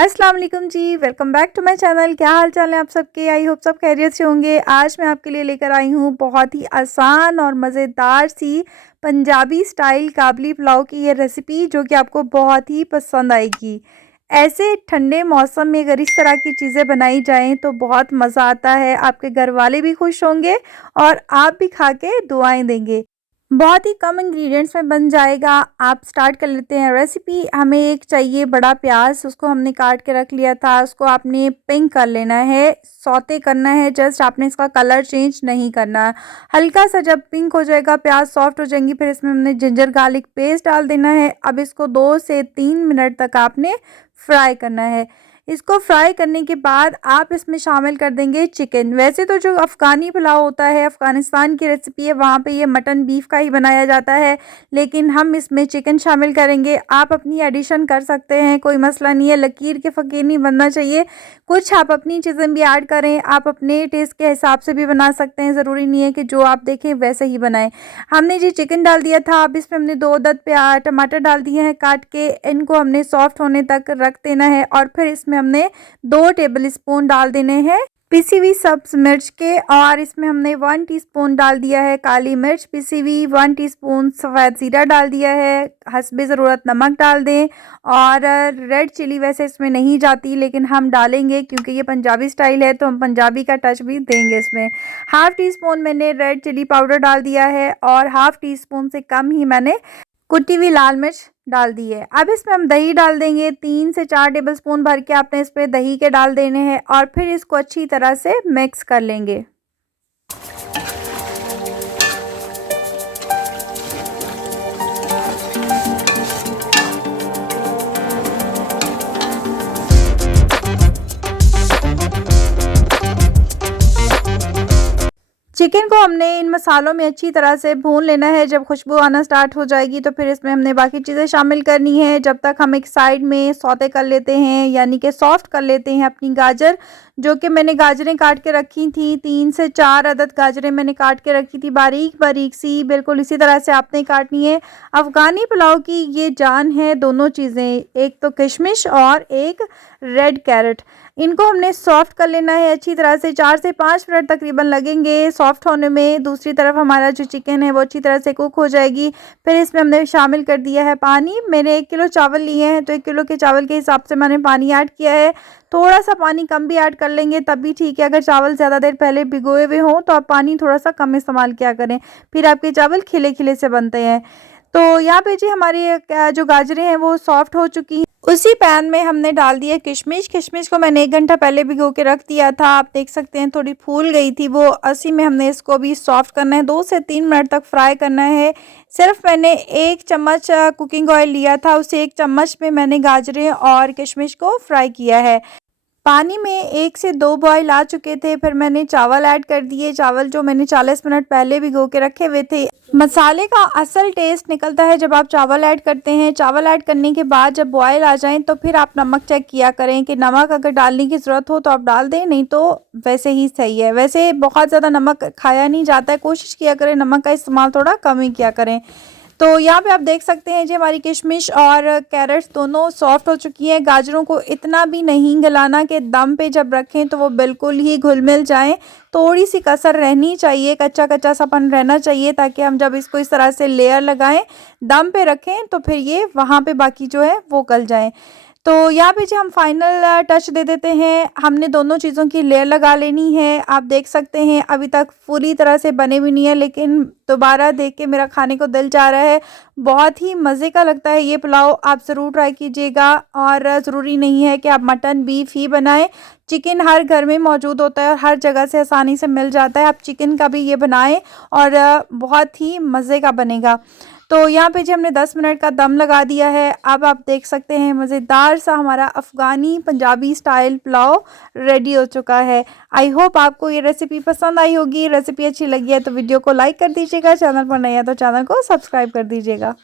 अस्सलाम वालेकुम जी, welcome back to my channel. क्या हाल चाल है आप सबके? आई होप सब खैरियत से होंगे। आज मैं आपके लिए लेकर आई हूँ बहुत ही आसान और मज़ेदार सी पंजाबी स्टाइल काबली पुलाव की ये रेसिपी, जो कि आपको बहुत ही पसंद आएगी। ऐसे ठंडे मौसम में अगर इस तरह की चीज़ें बनाई जाएं तो बहुत मज़ा आता है। आपके घर वाले भी खुश होंगे और आप भी खा के दुआएं देंगे। बहुत ही कम इंग्रेडिएंट्स में बन जाएगा। आप स्टार्ट कर लेते हैं रेसिपी। हमें एक चाहिए बड़ा प्याज, उसको हमने काट के रख लिया था। उसको आपने पिंक कर लेना है, सौते करना है, जस्ट आपने इसका कलर चेंज नहीं करना है। हल्का सा जब पिंक हो जाएगा, प्याज सॉफ्ट हो जाएंगी, फिर इसमें हमने जिंजर गार्लिक पेस्ट डाल देना है। अब इसको 2 से 3 मिनट तक आपने फ्राई करना है। इसको फ्राई करने के बाद आप इसमें शामिल कर देंगे चिकन। वैसे तो जो अफ़गानी पुलाव होता है, अफ़गानिस्तान की रेसिपी है, वहाँ पे ये मटन बीफ का ही बनाया जाता है, लेकिन हम इसमें चिकन शामिल करेंगे। आप अपनी एडिशन कर सकते हैं, कोई मसला नहीं है। लकीर के फ़कीर नहीं बनना चाहिए। कुछ आप अपनी चीज़ें भी ऐड करें, आप अपने टेस्ट के हिसाब से भी बना सकते हैं। ज़रूरी नहीं है कि जो आप देखें वैसे ही बनाएं। हमने जी चिकन डाल दिया था। अब इसमें हमने 2 अदद टमाटर डाल दिए हैं काट के। इनको हमने सॉफ्ट होने तक रख देना है और फिर इसमें हमने 2 टेबल स्पून डाल देने हैं पिसी हुई सब्ज मिर्च के, और इसमें हमने 1 टीस्पून डाल दिया है काली मिर्च पिसी हुई, 1 टीस्पून सफ़ेद ज़ीरा डाल दिया है। हस्बे ज़रूरत नमक डाल दें, और रेड चिली वैसे इसमें नहीं जाती, लेकिन हम डालेंगे क्योंकि ये पंजाबी स्टाइल है तो हम पंजाबी का टच भी देंगे इसमें। हाफ़ टी स्पून मैंने रेड चिली पाउडर डाल दिया है और हाफ़ टी स्पून से कम ही मैंने कुटी हुई लाल मिर्च डाल दी है। अब इसमें हम दही डाल देंगे। 3 से 4 टेबलस्पून भर के आपने इस पे दही के डाल देने हैं और फिर इसको अच्छी तरह से मिक्स कर लेंगे। चिकन को हमने इन मसालों में अच्छी तरह से भून लेना है। जब खुशबू आना स्टार्ट हो जाएगी तो फिर इसमें हमने बाकी चीज़ें शामिल करनी है। जब तक हम एक साइड में सौते कर लेते हैं, यानी कि सॉफ्ट कर लेते हैं अपनी गाजर, जो कि मैंने गाजरें काट के रखी थी। 3 से 4 अदद गाजरें मैंने काट के रखी थी, बारीक बारीक सी, बिल्कुल इसी तरह से आपने काटनी है। अफ़गानी पुलाव की ये जान है दोनों चीज़ें, एक तो किशमिश और एक रेड कैरेट। इनको हमने सॉफ्ट कर लेना है अच्छी तरह से। 4 से 5 मिनट तकरीबन लगेंगे सॉफ्ट होने में। दूसरी तरफ हमारा जो चिकन है वो अच्छी तरह से कुक हो जाएगी। फिर इसमें हमने शामिल कर दिया है पानी। मैंने 1 किलो चावल लिए हैं तो 1 किलो के चावल के हिसाब से मैंने पानी ऐड किया है। थोड़ा सा पानी कम भी ऐड कर लेंगे तब भी ठीक है। अगर चावल ज़्यादा देर पहले भिगोए हुए हों तो आप पानी थोड़ा सा कम इस्तेमाल किया करें, फिर आपके चावल खिले खिले से बनते हैं। तो यहाँ पे जी हमारी जो गाजरें हैं वो सॉफ्ट हो चुकी हैं। उसी पैन में हमने डाल दिया किशमिश। किशमिश को मैंने 1 घंटा पहले भिगो के रख दिया था। आप देख सकते हैं थोड़ी फूल गई थी वो। उसी में हमने इसको भी सॉफ्ट करना है, 2 से 3 मिनट तक फ्राई करना है। सिर्फ मैंने 1 चम्मच कुकिंग ऑयल लिया था, उसे 1 चम्मच में मैंने गाजरें और किशमिश को फ्राई किया है। पानी में 1 से 2 बॉयल आ चुके थे, फिर मैंने चावल ऐड कर दिए। चावल जो मैंने 40 मिनट पहले भिगो के रखे हुए थे। मसाले का असल टेस्ट निकलता है जब आप चावल ऐड करते हैं। चावल ऐड करने के बाद जब बॉयल आ जाएं तो फिर आप नमक चेक किया करें कि नमक अगर डालने की ज़रूरत हो तो आप डाल दें, नहीं तो वैसे ही सही है। वैसे बहुत ज़्यादा नमक खाया नहीं जाता है, कोशिश किया करें नमक का इस्तेमाल थोड़ा कम ही किया करें। तो यहाँ पे आप देख सकते हैं जी हमारी किशमिश और कैरेट्स दोनों सॉफ्ट हो चुकी हैं। गाजरों को इतना भी नहीं गलाना कि दम पे जब रखें तो वो बिल्कुल ही घुल मिल जाएं। थोड़ी सी कसर रहनी चाहिए, कच्चा कच्चा सापन रहना चाहिए, ताकि हम जब इसको इस तरह से लेयर लगाएं, दम पे रखें तो फिर ये वहाँ पे बाकी जो है वो गल जाएँ। तो यहाँ पे जी हम फाइनल टच दे देते हैं। हमने दोनों चीज़ों की लेयर लगा लेनी है। आप देख सकते हैं अभी तक पूरी तरह से बने भी नहीं है, लेकिन दोबारा देख के मेरा खाने को दिल चाह रहा है। बहुत ही मज़े का लगता है ये पुलाव, आप ज़रूर ट्राई कीजिएगा। और ज़रूरी नहीं है कि आप मटन बीफ ही बनाएं, चिकन हर घर में मौजूद होता है और हर जगह से आसानी से मिल जाता है। आप चिकन का भी ये बनाएं और बहुत ही मज़े का बनेगा। तो यहाँ पे जी हमने 10 मिनट का दम लगा दिया है। अब आप देख सकते हैं मज़ेदार सा हमारा अफ़गानी पंजाबी स्टाइल पुलाव रेडी हो चुका है। आई होप आपको ये रेसिपी पसंद आई होगी। रेसिपी अच्छी लगी है तो वीडियो को लाइक कर दीजिएगा, चैनल पर नया है तो चैनल को सब्सक्राइब कर दीजिएगा।